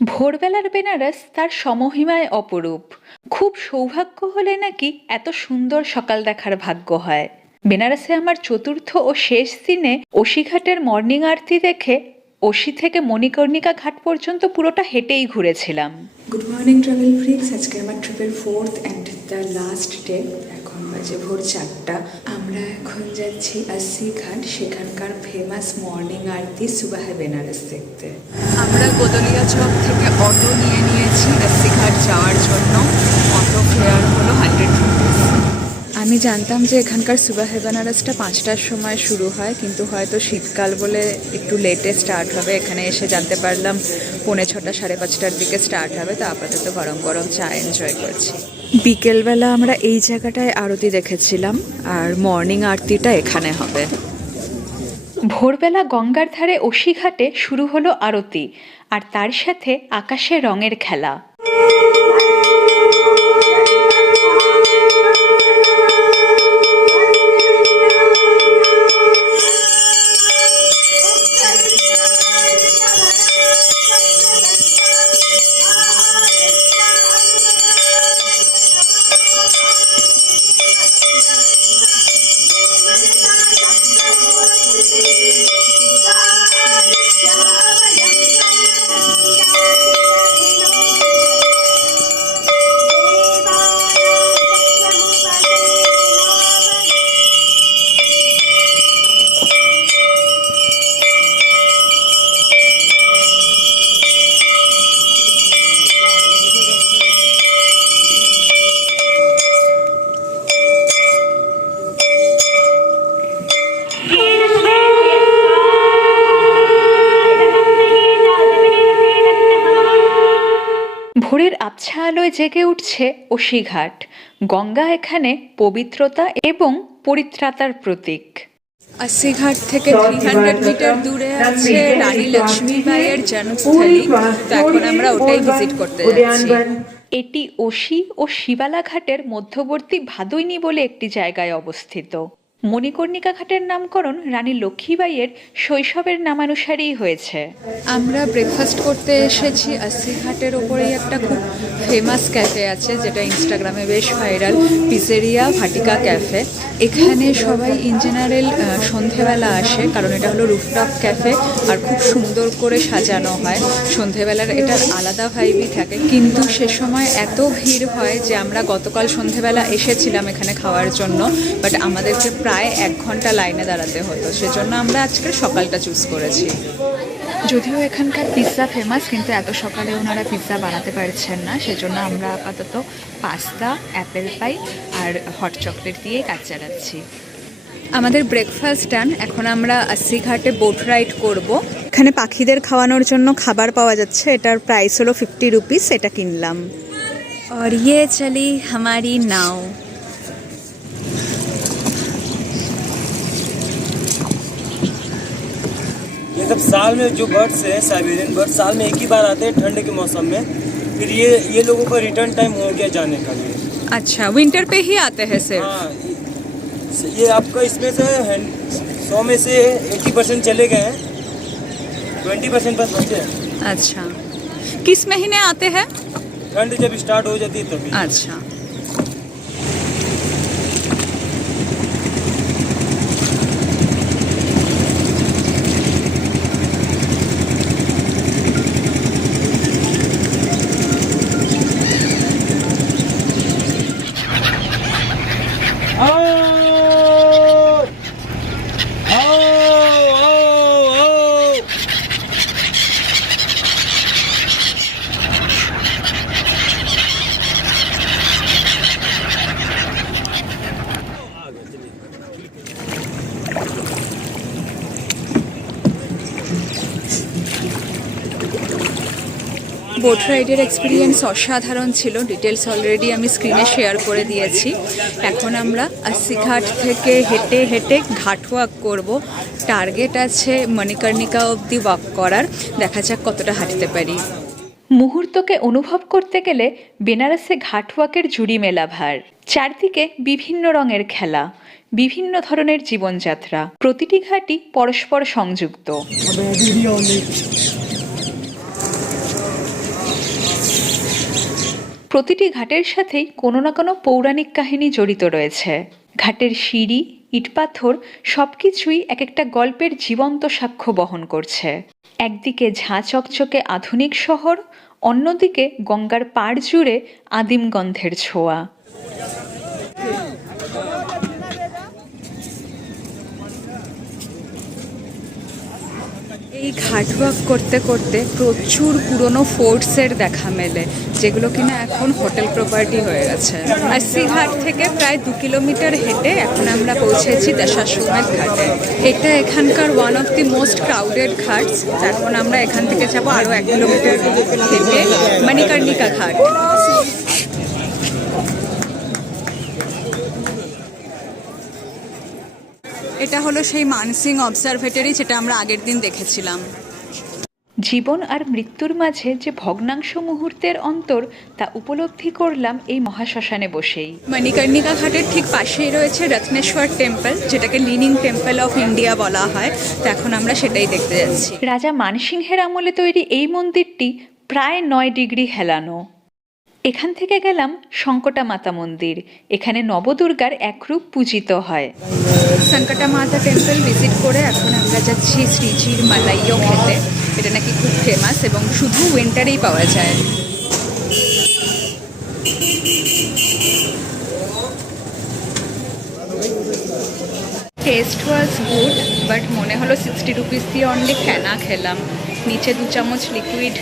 ভোরবেলার বেনারস তার সমহিমায় অপরূপ। খুব সৌভাগ্য হলে নাকি এত সুন্দর সকাল দেখার ভাগ্য হয়। বেনারসে আমার চতুর্থ ও শেষ দিনে ওশিঘাটের মর্নিং আরতি দেখে ওশি থেকে মণিকর্ণিকা ঘাট পর্যন্ত পুরোটা হেঁটেই ঘুরেছিলাম। Good morning travel freaks. আজকে আমার ট্রিপের fourth and the last day. এখন বাজে ভোর 4টা। আমরা এখন যাচ্ছি আস্সি ঘাট, সেখানকার ফেমাস মর্নিং আরতি সুবাহে বেনারস দেখতে। আমরা গোদলিয়া চক থেকে অটো নিয়েছি আস্সি ঘাট যাওয়ার জন্য। অটো ফেয়ার হলো 100 রুপিস। আমি জানতাম যে এখানকার সুবাহে বেনারসটা 5টার সময় শুরু হয়, কিন্তু হয়তো শীতকাল বলে একটু লেটে স্টার্ট হবে। এখানে এসে জানতে পারলাম 6:45 5:30টার দিকে স্টার্ট হবে। তো আপাতত গরম গরম চা এনজয় করছি। বিকেলবেলা আমরা এই জায়গাটায় আরতি দেখেছিলাম, আর মর্নিং আরতিটা এখানে হবে। ভোরবেলা গঙ্গার ধারে ওশিঘাটে শুরু হলো আরতি, আর তার সাথে আকাশে রঙের খেলা। ভোরের আবছা আলোয় জেগে উঠছে ওশিঘাট। গঙ্গা এখানে পবিত্রতা এবং পরিত্রাতার প্রতীক। আস্সি ঘাট থেকে 300 মিটার দূরে আছে রানী লক্ষ্মীবাইয়ের জন্মস্থলী। তো এখন আমরা ওটাই ভিজিট করতে যাচ্ছি। এটি ওশি ও শিবালা ঘাটের মধ্যবর্তী ভাদুইনি বলে একটি জায়গায় অবস্থিত। মণিকর্ণিকা ঘাটের নামকরণ রানী লক্ষ্মীবাইয়ের শৈশবের নামানুসারেই হয়েছে। আমরা ব্রেকফাস্ট করতে এসেছি আস্সি ঘাটের ওপরেই একটা খুব ফেমাস ক্যাফে আছে, যেটা ইনস্টাগ্রামে বেশ ভাইরাল, পিজেরিয়া ভাটিকা ক্যাফে। এখানে সবাই ইন জেনারেল সন্ধেবেলা আসে, কারণ এটা হলো রুফটপ ক্যাফে আর খুব সুন্দর করে সাজানো হয়। সন্ধেবেলার এটার আলাদা ভাইবই থাকে, কিন্তু সে সময় এত ভিড় হয় যে আমরা গতকাল সন্ধেবেলা এসেছিলাম এখানে খাওয়ার জন্য, বাট আমাদেরকে প্রায় 1 ঘন্টা লাইনে দাঁড়াতে হতো। সেজন্য আমরা আজকে সকালটা চুজ করেছি। যদিও এখানকার পিৎজা ফেমাস, কিন্তু এত সকালে ওনারা পিৎজা বানাতে পারছেন না, সেজন্য আমরা আপাতত পাস্তা, অ্যাপেল পাই আর হট চকলেট দিয়ে কাজ চালাচ্ছি। আমাদের ব্রেকফাস্ট ডান। এখন আমরা আস্সি ঘাটে বোট রাইড করব। এখানে পাখিদের খাওয়ানোর জন্য খাবার পাওয়া যাচ্ছে, এটার প্রাইস হলো 50 রুপিস। এটা কিনলাম। আর ইয়ে চলি হামারি নাও। ये सब साल में जो बर्ड्स हैं, साइबेरियन बर्ड्स साल में एक ही बार आते हैं ठंड के मौसम में। फिर ये लोगों का रिटर्न टाइम हो गया जाने का। ये अच्छा, विंटर पे ही आते हैं सिर्फ? हाँ, ये आपका इसमें से 100 में से 80% चले गए हैं, 20% बस बचे हैं। अच्छा, किस महीने आते हैं? ठंड जब स्टार्ट हो जाती है तभी। अच्छा। বোট রাইডের এক্সপিরিয়েন্স অসাধারণ ছিল। ডিটেলস অলরেডি আমি স্ক্রিনে শেয়ার করে দিয়েছি। এখন আমরা আস্সি ঘাট থেকে হেঁটে হেঁটে ঘাট ওয়াক করব। টার্গেট আছে মণিকর্ণিকা অবধি ওয়াক করার। দেখা যাক কতটা হাঁটতে পারি। মুহূর্তকে অনুভব করতে গেলে বেনারসে ঘাট ওয়াকের জুড়ি মেলা ভার। চারদিকে বিভিন্ন রঙের খেলা, বিভিন্ন ধরনের জীবনযাত্রা, প্রতিটি ঘাটই পরস্পর সংযুক্ত। প্রতিটি ঘাটের সাথেই কোনো না কোনো পৌরাণিক কাহিনী জড়িত রয়েছে। ঘাটের সিঁড়ি, ইটপাথর সবকিছুই এক একটা গল্পের জীবন্ত সাক্ষ্য বহন করছে। একদিকে ঝাঁ চকচকে আধুনিক শহর, অন্যদিকে গঙ্গার পাড় জুড়ে আদিম গন্ধের ছোঁয়া। এই ঘাট ওয়াক করতে করতে প্রচুর পুরনো ফোর্টসের দেখা মেলে, যেগুলো কিনা এখন হোটেল প্রপার্টি হয়ে গেছে। আরসি ঘাট থেকে প্রায় 2 কিলোমিটার হেঁটে এখন আমরা পৌঁছেছি দশাশ্বমেধ ঘাটে। এটা এখানকার one of the most crowded Ghats. এখন আমরা এখান থেকে যাবো আরও 1 কিলোমিটার হেঁটে মণিকর্ণিকা ঘাট। এটা হলো সেই মানসিং অবজারভেটরি যেটা আমরা আগের দিন দেখেছিলাম। জীবন আর মৃত্যুর মাঝে যে ভগ্নাংশ মুহূর্তের অন্তর তা উপলব্ধি করলাম এই মহাশ্মশানে বসেই। মণিকর্ণিকা ঘাটের ঠিক পাশেই রয়েছে রত্নেশ্বর টেম্পল, যেটাকে লিনিং টেম্পল অফ ইন্ডিয়া বলা হয়। তো এখন আমরা সেটাই দেখতে যাচ্ছি। রাজা মানসিংহের আমলে তৈরি এই মন্দিরটি প্রায় 9 ডিগ্রি হেলানো। এখান থেকে গেলাম শঙ্কটা মাতা মন্দির। এখানে নবদুর্গার এক রূপ পূজিত হয়। শঙ্কটা মাতা টেম্পল ভিজিট করে এখন আমরা যাচ্ছি শ্রীজির মালাইও খেতে। এটা নাকি খুব ফেমাস এবং শুধু উইন্টারেই পাওয়া যায়। টেস্ট ওয়াজ গুড, বাট মনে হলো 60 রুপিস দিয়ে অনলি ফেনা খেলাম। নিচে 2 চামচ লিকুইড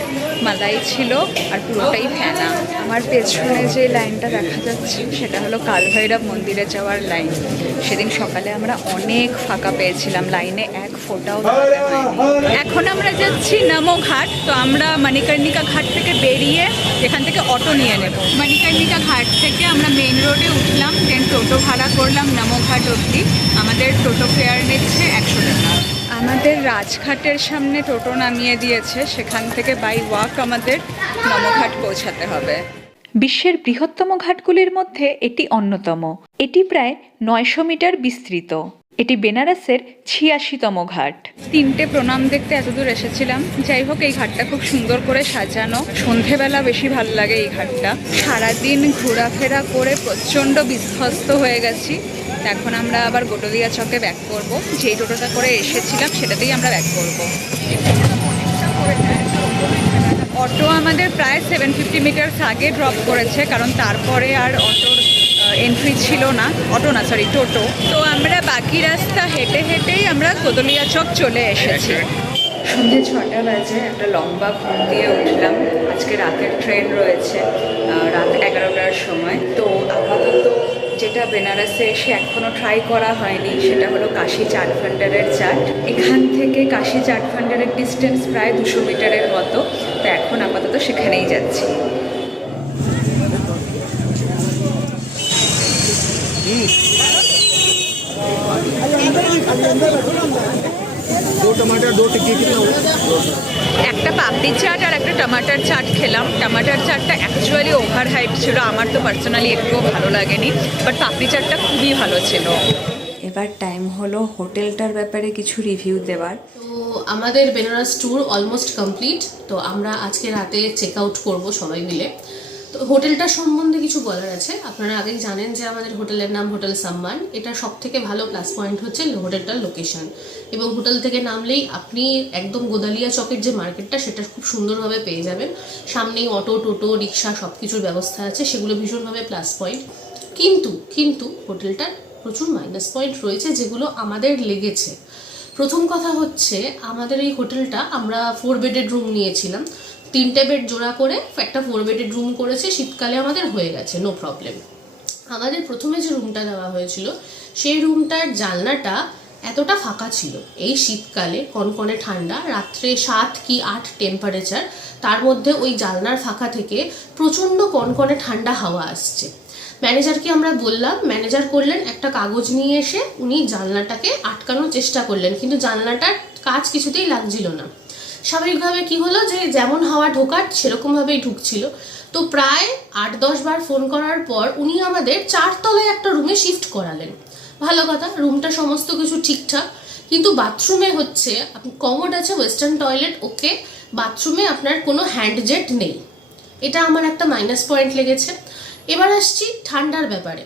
মালাই ছিল আর পুরোটাই ফেনা। আমার পেছনে যে লাইনটা দেখা যাচ্ছে সেটা হলো কালভৈরব মন্দিরে যাওয়ার লাইন। সেদিন সকালে আমরা অনেক ফাঁকা পেয়েছিলাম, লাইনে এক ফোঁটাও দাঁড়াতে হয়নি। এখন আমরা যাচ্ছি নমো ঘাট। তো আমরা মণিকর্ণিকা ঘাট থেকে বেরিয়ে এখান থেকে অটো নিয়ে নেব। মণিকর্ণিকা ঘাট থেকে আমরা মেন রোডে উঠলাম, দেন টোটো ভাড়া করলাম নমো ঘাট অবধি। আমাদের টোটো ফেয়ার নিচ্ছে 100 টাকা। আমাদের রাজঘাটের সামনে টোটো নামিয়ে দিয়েছে, সেখান থেকে বাই ওয়াক আমাদের নমঘাট পৌঁছাতে হবে। বিশ্বের বৃহত্তম ঘাটগুলির মধ্যে এটি অন্যতম। এটি প্রায় 900 মিটার বিস্তৃত। এটি বেনারসের 86তম ঘাট। 3টে প্রণাম দেখতে এতদূর এসেছিলাম। যাই হোক, এই ঘাটটা খুব সুন্দর করে সাজানো। সন্ধেবেলা বেশি ভালো লাগে এই ঘাটটা। সারাদিন ঘোরাফেরা করে প্রচণ্ড বিধ্বস্ত হয়ে গেছি। এখন আমরা আবার গোটদিয়া চকে ব্যাক করব। যেই টোটোটা করে এসেছিলাম সেটাতেই আমরা ব্যাক করব। অটো আমাদের প্রায় 750 মিটার্স আগে ড্রপ করেছে, কারণ তারপরে আর অটোর এন্ট্রি ছিল না। টোটো। তো আমরা বাকি রাস্তা হেঁটে হেঁটেই আমরা গোদলিয়া চক চলে এসেছি। সন্ধ্যে 6টা বাজে। একটা লম্বা ঘুম দিয়ে উঠলাম। আজকে রাতের ট্রেন রয়েছে রাত 11টার সময়। তো আপাতত যেটা বেনারসে এসে এখনও ট্রাই করা হয়নি সেটা হলো কাশী চাট ভান্ডারের চাট। এখান থেকে কাশী চাট ভান্ডারের ডিস্টেন্স প্রায় 200 মিটারের মতো। তো এখন আপাতত সেখানেই যাচ্ছি। একটা পাপড়ি চাট আর একটা টমাটার চাট খেলাম। টমাটার চাটটা অ্যাকচুয়ালি ওভার হাইপ ছিল, আমার তো পার্সোনালি একটুও ভালো লাগেনি, বাট পাপড়ি চাটটা খুবই ভালো ছিল। এবার টাইম হলো হোটেলটার ব্যাপারে কিছু রিভিউ দেওয়ার। তো আমাদের বেনারস ট্যুর অলমোস্ট কমপ্লিট। তো আমরা আজকে রাতে চেক আউট করবো সবাই মিলে। তো হোটেলটা সম্বন্ধে কিছু বলার আছে। আপনারা আগেই জানেন যে আমাদের হোটেলের নাম হোটেল সম্মান। এটা সব থেকে ভালো প্লাস পয়েন্ট হচ্ছে হোটেলটার লোকেশন, এবং হোটেল থেকে নামলেই আপনি একদম গোদালিয়া চকের যে মার্কেটটা সেটা খুব সুন্দরভাবে পেয়ে যাবেন। সামনেই অটো, টোটো, রিক্সা সব কিছুর ব্যবস্থা আছে, সেগুলো ভীষণভাবে প্লাস পয়েন্ট। কিন্তু হোটেলটার প্রচুর মাইনাস পয়েন্ট রয়েছে, যেগুলো আমাদের লেগেছে। প্রথম কথা হচ্ছে, আমাদের এই হোটেলটা আমরা 4 বেডেড রুম নিয়েছিলাম। 3টে বেড জোড়া করে একটা 4 বেডেড রুম করেছে। শীতকালে আমাদের হয়ে গেছে, নো প্রবলেম। আমাদের প্রথমে যে রুমটা দেওয়া হয়েছিল সেই রুমটার জানলাটা এতটা ফাঁকা ছিল। এই শীতকালে কনকনে ঠান্ডা, রাত্রে 7 কি 8 টেম্পারেচার, তার মধ্যে ওই জানলার ফাঁকা থেকে প্রচণ্ড কনকনে ঠান্ডা হাওয়া আসছে। ম্যানেজারকে আমরা বললাম, ম্যানেজার করলেন একটা কাগজ নিয়ে এসে উনি জানলাটাকে আটকানোর চেষ্টা করলেন, কিন্তু জানলাটার কাজ কিছুতেই লাগছিল না। স্বাভাবিকভাবে কি হলো, যে যেমন হাওয়া ঢোকার সেরকমভাবেই ঢুকছিল। তো প্রায় 8-10 বার ফোন করার পর উনি আমাদের 4 তলায় একটা রুমে শিফট করালেন। ভালো কথা, রুমটা সমস্ত কিছু ঠিকঠাক, কিন্তু বাথরুমে হচ্ছে কমোড আছে, ওয়েস্টার্ন টয়লেট ওকে, বাথরুমে আপনার কোনো হ্যান্ড জেট নেই। এটা আমার একটা মাইনাস পয়েন্ট লেগেছে। এবার আসছি ঠান্ডার ব্যাপারে।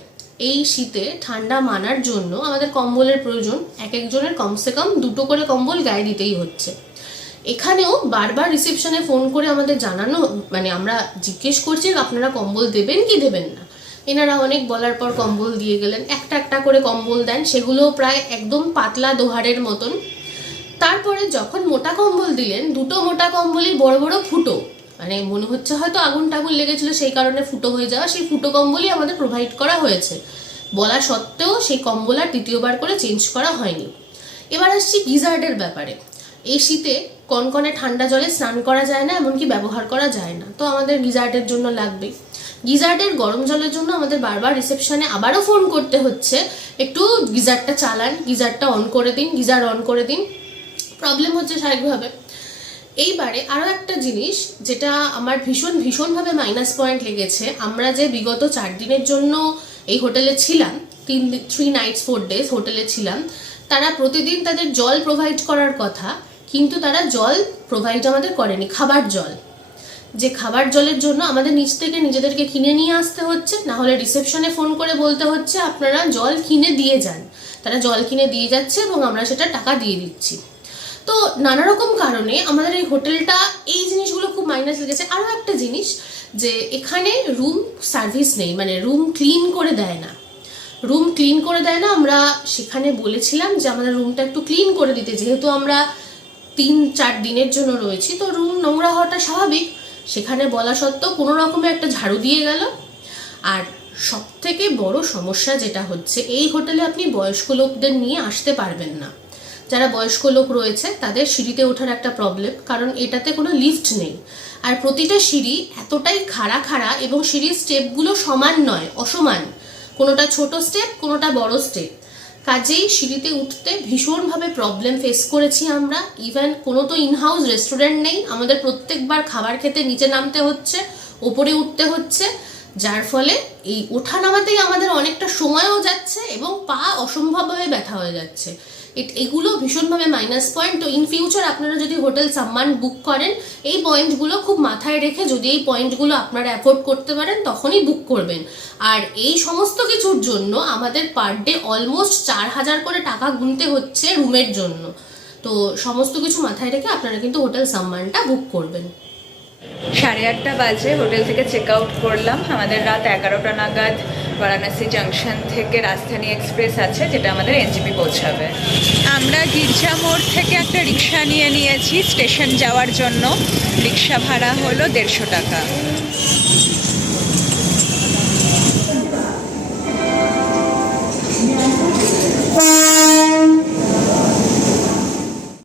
এই শীতে ঠান্ডা মানার জন্য আমাদের কম্বলের প্রয়োজন, এক একজনের কমসে কম 2টো করে কম্বল গায়ে দিতেই হচ্ছে। এখানেও বারবার রিসেপশনে ফোন করে আমাদের জানানো, মানে আমরা জিজ্ঞেস করছি আপনারা কম্বল দেবেন কি দেবেন না। এনারা অনেক বলার পর কম্বল দিয়ে গেলেন, একটা একটা করে কম্বল দেন, সেগুলো প্রায় একদম পাতলা দোহারের মতন। তারপরে যখন মোটা কম্বল দিলেন, 2টো মোটা কম্বলই বড় বড় ফুটো, মানে মনে হচ্ছে হয়তো আগুন টাগুন লেগেছিল সেই কারণে ফুটো হয়ে যাওয়া, সেই ফুটো কম্বলই আমাদের প্রোভাইড করা হয়েছে। বলা সত্ত্বেও সেই কম্বল আর দ্বিতীয়বার করে চেঞ্জ করা হয়নি। এবার আসছি গিজার্ডের ব্যাপারে। এই শীতে কনকনে ঠান্ডা জলে স্নান করা যায় না, এমনকি ব্যবহার করা যায় না, তো আমাদের গিজার্ডের জন্য লাগবে। গিজার্ডের গরম জলের জন্য আমাদের বারবার রিসেপশনে আবারও ফোন করতে হচ্ছে, একটু গিজারটা চালান, গিজারটা অন করে দিন, গিজার অন করে দিন। প্রবলেম হচ্ছে স্বাভাবিকভাবে। এইবারে আরও একটা জিনিস যেটা আমার ভীষণভাবে মাইনাস পয়েন্ট লেগেছে, আমরা যে বিগত 4 দিনের জন্য এই হোটেলে ছিলাম, 3 nights 4 days হোটেলে ছিলাম, তারা প্রতিদিন তাদের জল প্রোভাইড করার কথা, কিন্তু তারা জল প্রোভাইড আমাদের করেনি। খাবার জল, যে খাবার জলের জন্য আমাদের নিচ থেকে নিজেদেরকে কিনে নিয়ে আসতে হচ্ছে, না হলে রিসেপশনে ফোন করে বলতে হচ্ছে আপনারা জল কিনে দিয়ে যান। তারা জল কিনে দিয়ে যাচ্ছে এবং আমরা সেটা টাকা দিয়ে দিচ্ছি। তো নানা রকম কারণে আমাদের এই হোটেলটা, এই জিনিসগুলো খুব মাইনাস লেগেছে। আরও একটা জিনিস, যে এখানে রুম সার্ভিস নেই, মানে রুম ক্লিন করে দেয় না। আমরা সেখানে বলেছিলাম যে আমাদের রুমটা একটু ক্লিন করে দিতে, যেহেতু আমরা 3-4 দিনের জন্য রয়েছি, তো রুম নোংরা হওয়াটা স্বাভাবিক। সেখানে বলা সত্ত্বেও কোনো রকমে একটা ঝাড়ু দিয়ে গেল। আর সব থেকে বড় সমস্যা যেটা হচ্ছে, এই হোটেলে আপনি বয়স্ক লোকদের নিয়ে আসতে পারবেন না। যারা বয়স্ক লোক রয়েছে তাদের সিঁড়িতে ওঠার একটা প্রবলেম, কারণ এটাতে কোনো লিফট নেই। আর প্রতিটা সিঁড়ি এতটাই খাড়া এবং সিঁড়ির স্টেপগুলো সমান নয়, অসমান, কোনোটা ছোট স্টেপ, কোনোটা বড় স্টেপ। কাজেই সিঁড়িতে উঠতে ভীষণভাবে প্রবলেম ফেস করেছি আমরা। ইভেন কোনো তো ইনহাউস রেস্টুরেন্ট নেই, আমাদের প্রত্যেকবার খাবার খেতে নিচে নামতে হচ্ছে, ওপরে উঠতে হচ্ছে, যার ফলে এই ওঠা নামাতেই আমাদের অনেকটা সময়ও যাচ্ছে এবং পা অসম্ভবভাবে ব্যথা হয়ে যাচ্ছে। এগুলো ভীষণভাবে মাইনাস পয়েন্ট। তো ইন ফিউচার আপনারা যদি হোটেল সম্মান বুক করেন, এই পয়েন্টগুলো খুব মাথায় রেখে, যদি এই পয়েন্টগুলো আপনারা অ্যাফোর্ড করতে পারেন তখনই বুক করবেন। আর এই সমস্ত কিছুর জন্য আমাদের পার ডে অলমোস্ট 4000 করে টাকা গুনতে হচ্ছে রুমের জন্য। তো সমস্ত কিছু মাথায় রেখে আপনারা কিন্তু হোটেল সম্মানটা বুক করবেন। 8:30 বাজে হোটেল থেকে চেক আউট করলাম। আমাদের রাত 11টা নাগাদ বারাণসী জাংশন থেকে রাজধানী এক্সপ্রেস আছে, যেটা আমাদের এনজেপি পৌঁছাবে। আমরা গির্জা মোড় থেকে একটা রিক্সা নিয়েছি স্টেশন যাওয়ার জন্য। রিক্সা ভাড়া হলো 150 টাকা।